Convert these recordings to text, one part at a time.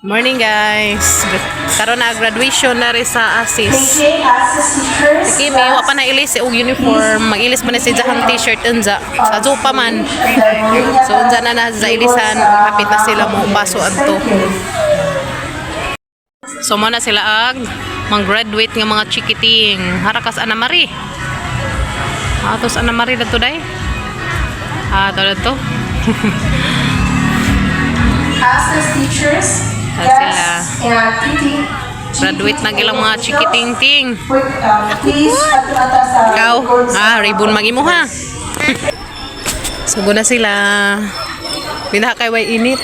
Morning guys. Karon na graduation na rin sa ASIS. Sige, may wa pa na ilis og uniform. Mag-ilis man na si Jahang t-shirt unza. Sa pa man. So unza na sa ilisan, hapit na sila mo paso adto. So mo na sila ag mag-graduate nga mga chikiting. Harakas Ana Marie. Atos Ana Marie dito day. To. ASIS teachers, guests, and graduate na gilang mga chikiting-ting. please at sa Ikaw, ribbon magimo ha. Sugo na sila. Binaha kay way init.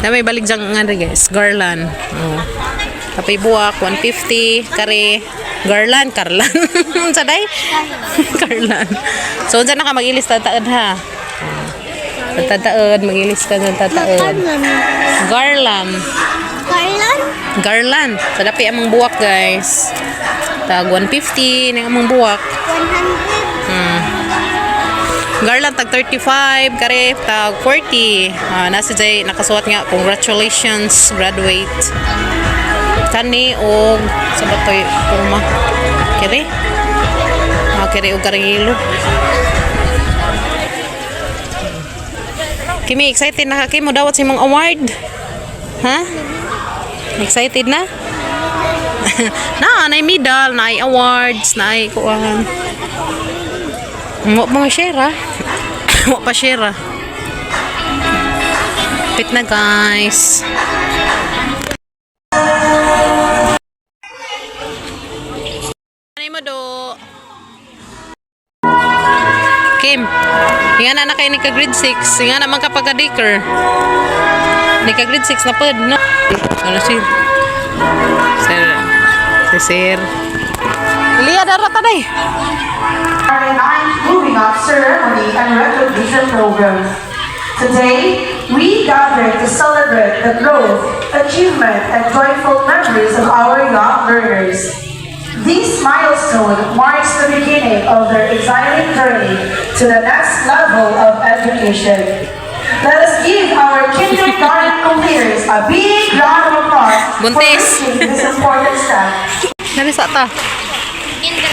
Na may balik dyan nga guys, garland. Oh. Kapay buwak, 150, kare, garland, karlan. Saday? Karlan. So, dyan na ka mag-ilis tataad ha. Tataad, mag-ilis ka dyan tataad. Garland. Garland? Garland. Sa dapi amang buwak guys. Tag 150, na amang buwak. 100. Garland tag 35, kare tag 40. Nasa jay nakasuot nga congratulations graduate. Kani og sa batoy puma. Kire? Kire og karilo. Kimi excited na ka mo dawat si mong award. Ha? Excited na? na medal, na awards, na kuan. Mo pa share ha. Mo pa share. Pit na guys. Ano mo do? Kim, nga na kayo ni ka grade 6. Nga naman kapag ka-dicker. Ni ka grade 6 na pod, no? Ano sir? Sir. Si sir. Liya darata day. Moving Up Ceremony and Recognition Program. Today, we gather to celebrate the growth, achievement, and joyful memories of our young learners. This milestone marks the beginning of their exciting journey to the next level of education. Let us give our kindergarten completers a big round of applause for Buntis. reaching this important step. Nari sa ta.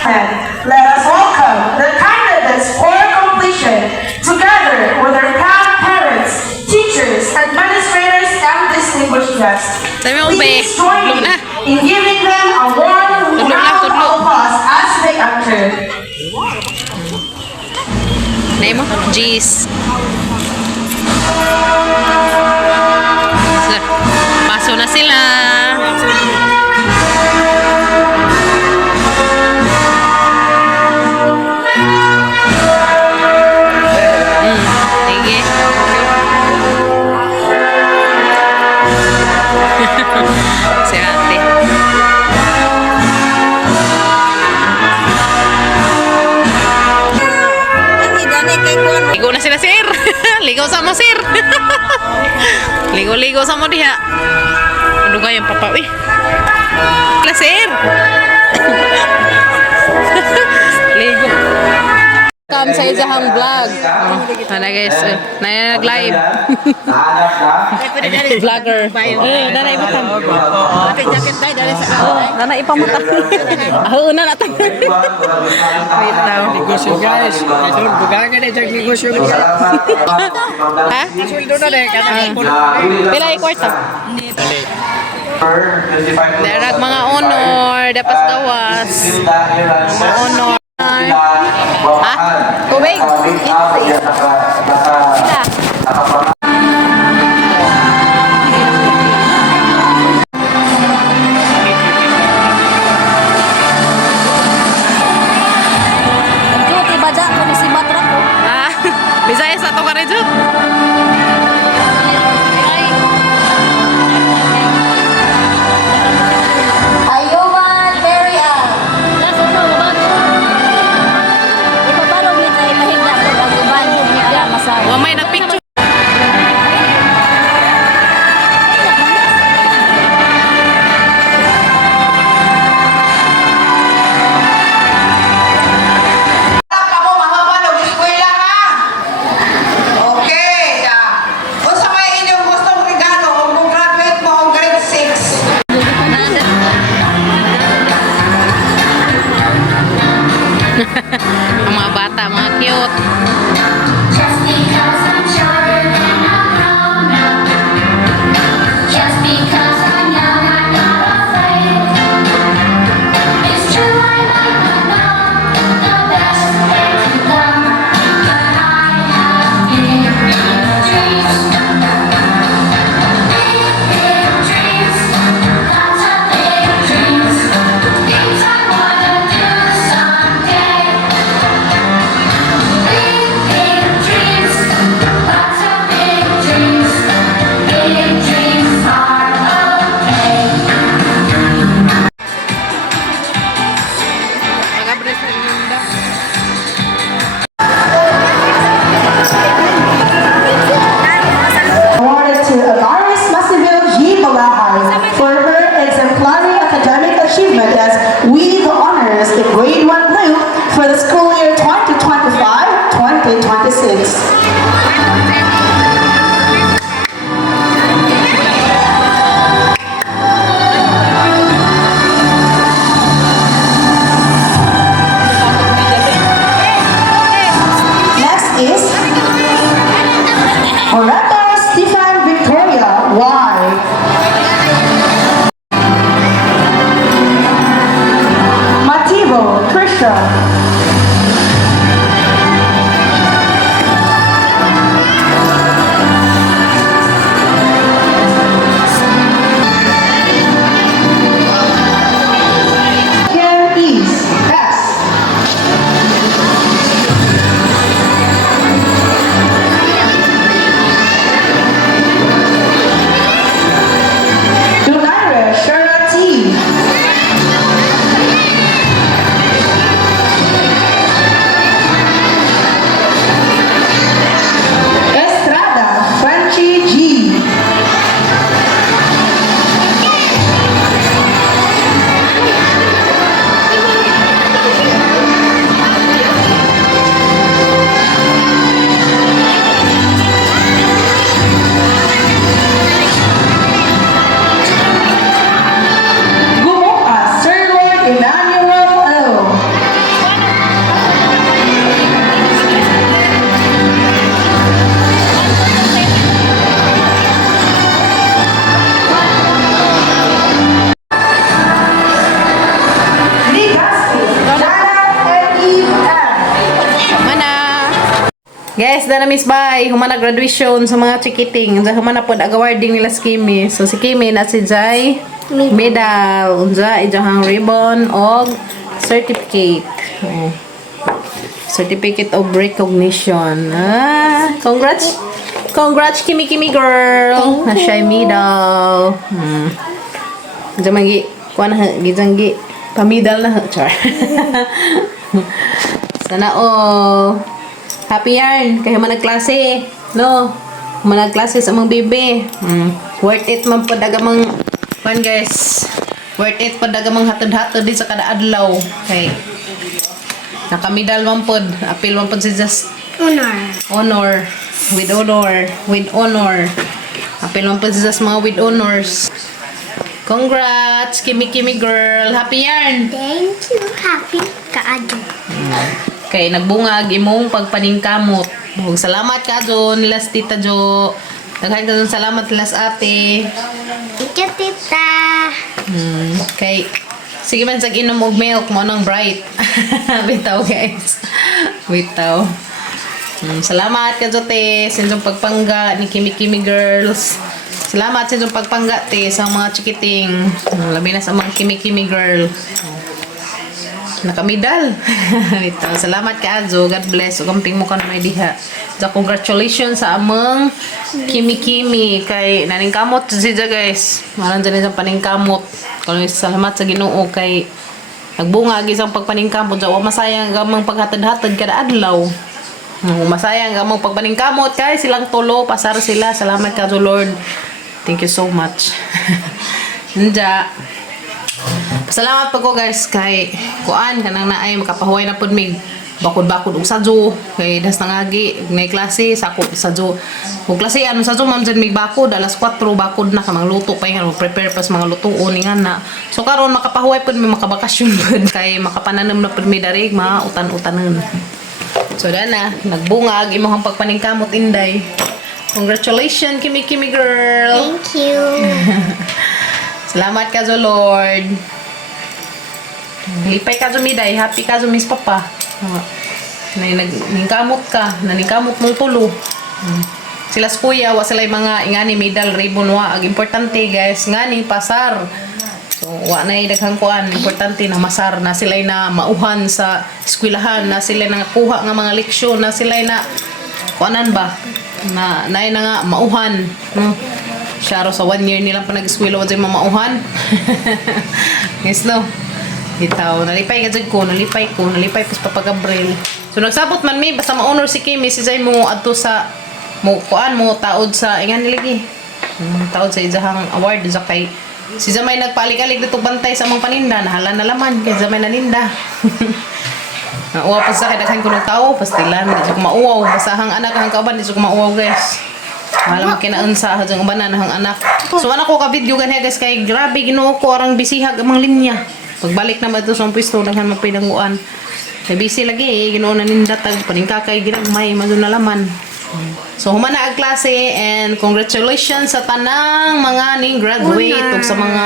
And let us welcome the candidates for completion together with their proud parents, teachers, administrators, and distinguished guests. Sabi mo, Please be. join Tulog me na. in giving them a warm Tulog na, round tulog. of applause as they enter. Name mo? Jeez. Paso na sila. Sige. Si ate. Ligo na sila sir. Ligo sa mo sir. Ligo sa mo diha. Ano ga yung papa uy. La sir. Ligo. Come sa Jahang vlog. Ano guys, nag-live. Vlogger. Nanay butang. Nanay ipamutang. Una na tang. Wait daw. Negosyo guys. Ito, bugaga na itong negosyo guys. Ha? Sweldo na rin. Pila ay kwarta? Darag mga honor, dapat gawas. Mga honor. Ha? Tubig? Ah, Bisaya sa to ka rin dyan. Ayuman, Mary-Ann. Ipapalo niya na ipahinda ko ang Ang mga bata, mga cute. Just because I'm shorter than a grown-up. Just because I'm young, I'm not afraid. It's true, I might not know the best way to come, but I have big dreams. Big dreams, lots of big dreams. Things I wanna do someday. Big dreams, lots of big dreams. Big dreams are okay. Pag-abres na linda. Awarded to Amaris Masivil G. Balahar for her exemplary academic achievement as We the Honors in Grade 1 Blue for the school year 2025-2026. Next is Morata Stefan Victoria Y. Mativo Trisha. Care East S. Donaire Shara T. Estrada Franchi G. Gumuka Sir Lord Emmanuel O. Ligasti Dana N.E.M. Mana? Guys, dana Miss Bay, humana graduation sa mga chikiting. Unsa humana pod awarding nila si Kimi. So si Kimi na si Jai medal, unsa ijahang ribbon og certificate. Oh. Certificate of recognition. Ah, congrats. Congrats Kimi Kimi girl. Na siya medal. Unsa magi kuan ha gijanggi pamidal na char. Sana all. Happy yarn kaya man nagklase, no? Man nagklase sa mga bebe. Worth it man pod agamang kuan guys. Worth it pod agamang hatod-hatod di sa kada adlaw. Okay. Nakamidal man pod, apil man pod si just honor with honor. Apil man pod si just mga with honors. Congrats, Kimi Kimi girl. Happy yarn. Thank you, happy kaadyo. Kay nagbungag imong pagpaningkamot. Ug salamat ka Jon, nilas tita Jo. Daghan ka salamat nilas ate. Thank you, tita. Kay sige man sag inom og milk mo nang bright. Bitaw guys. Bitaw. Salamat ka Jo te sa inyong pagpangga ni Kimi Kimi girls. Salamat sa inyong pagpangga te sa mga chikiting. Labi na sa mga Kimi Kimi girl. Nakamidal. Ito, salamat ka Azo. God bless. Ugamping mo ka na may diha. So, congratulations sa among Kimi Kimi. Kay naningkamot siya guys. Maran dyan isang paningkamot. Salamat sa Ginoo kay nagbunga isang pagpaningkamot. So, masayang gamang paghatad-hatad kada adlaw. Masayang gamang pagpaningkamot kay silang tulo. Pasar sila. Salamat ka Azo Lord. Thank you so much. Nja. Salamat po ko guys kay kuan kanang naay makapahuway na pud mig bakod-bakod og sadyo kay das nangagi ngay klase sako sadyo ug klase ano sadyo ma'am dyan may bakod alas 4 bakod na ka mga luto pa nga prepare pas mga lutuon nga na so karon makapahuway pud may makabakasyon pud kay makapananom na pud mi darig utan-utanon so dana nagbungag imong pagpaningkamot inday congratulations Kimi girl. Thank you. Salamat ka, Lord. Lipay ka, Miday. Happy ka, Miss Papa. Ningkamot ka. Naningkamot mong tulo. Sila sa kuya, wa sila yung mga ingani, medal, ribbon, wa. Ang importante, guys, ngani, pasar. So, wa na daghang kuan. Importante na masar na sila na mauhan sa eskwelahan, na sila na kuha nga mga leksyon, na sila na kuanan ba? Na nga mauhan. Syaro sa 1 year nilang pa nag-eskwela wa dyan mamauhan. Yes, no? Bitaw, nalipay ka dyan ko, nalipay pas papagabril. So, nagsabot man mi, basta ma-honor si Kimi, si Zay mo ato sa, mo taod sa, ingan nilagi. Taod sa izahang award, sa kay, si Zamay nagpalik-alik dito bantay sa mga paninda, nahala na laman, kay Zamay naninda. Nauwa pa sa kay ko ng tao, pastilan, di ko mauwaw, basta hang anak, hang kauban, di ko mauwaw, guys. Malam kinaan sa hajang ubanan hang anak. So anak ko ka video ganhe guys kay grabe Ginoo ko arang bisihag amang linya. Pagbalik na ba to sa pwesto daghan mapinanguan. Kay busy lagi Ginoo na ninda tag paningkakay ginagmay madun na laman. So humana ang klase and congratulations sa tanang mga ning graduate ug sa mga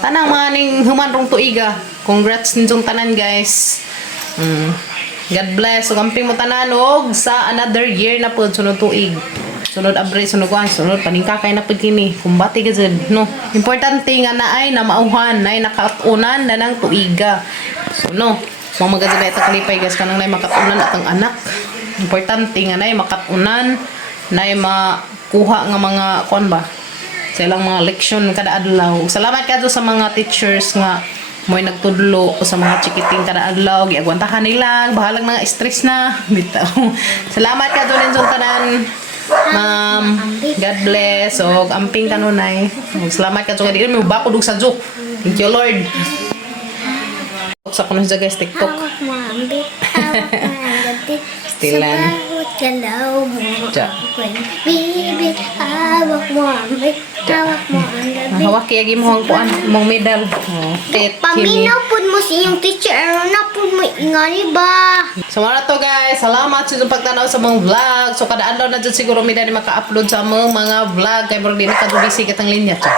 tanang mga ning human rong tuiga. Congrats ninyong tanan guys. God bless. So, kamping mo tanan og sa another year na po. Sunod tuig. Sunod abre, sunod kuhan. Sunod paningkakay na po kini. Kumbati ka dyan. No? Importante nga na ay na mauhan. Na ay nakatunan na ng tuiga. So, no. Mga magazine na ito kalipay guys. Kanang na ay makatunan at ang anak. Importante nga na ay makatunan. Na ay makuha nga mga kuhan ba? Sa ilang mga leksyon kada adlaw. Salamat ka doon sa mga teachers nga mo'y nagtudlo o sa mga chikiting kada adlaw giagwantahan nila bahalang mga stress na bitaw. Salamat ka doon sa tanan ma'am. God bless o amping kanunay. Salamat ka doon dili mo bakod og sadyo. Thank you Lord. Sa kuno sa guys TikTok. Hawak mo ang bit, hawak mo ang gabi. Stilan. Sa bawat galaw mo. Tsa. Ako'y bibig, hawak mo ang bit, hawak mo ang gabi. Hawak kaya gi mo ang kuan mong medal. Oh, tit Kimi. Paminaw po mo si yung teacher, na po mo ingani ba? So mga to guys, salamat sa inyong pagtanaw sa mga vlog. So kada adlaw na dyan siguro may dani maka-upload sa mga vlog. Kaya parang di na kadubisi katang linya. Tsa,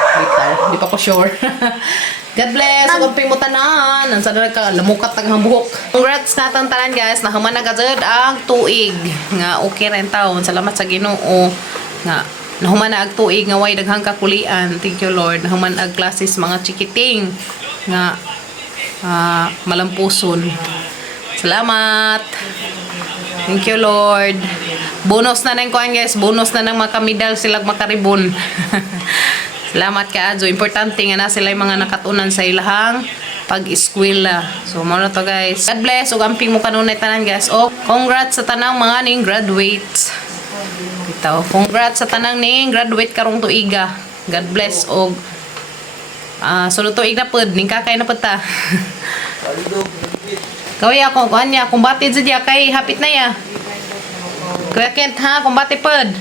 di pa ko sure. God bless. Huwag ping mo tanan. Ang sana ka, lamukat taghang buhok. Congrats na tang tanan guys. Nahuman na gazad ang tuig. Nga okay rin taon. Salamat sa Ginoo. Nga nahuman na ang tuig. Nga way daghang kakulian. Thank you Lord. Nahuman ang classes mga chikiting. Nga malampuson. Salamat. Thank you Lord. Bonus na nang kuan guys. Bonus na nang makamidal silang makaribon. Salamat ka Adjo. Importante nga na sila yung mga nakatunan sa ilahang pag-eskwela. So muna to guys. God bless. O amping mo kanunay tanan guys. O congrats sa tanang mga ning graduates. Ito. Congrats sa tanang ning graduate karong tuiga. God bless. O sunod tuig na pod. Ning kakay na pod ta. Kaway ako. Kuhan niya. Kumbati dyan kay hapit na ya. Kaya Kent ha. Kumbati pod.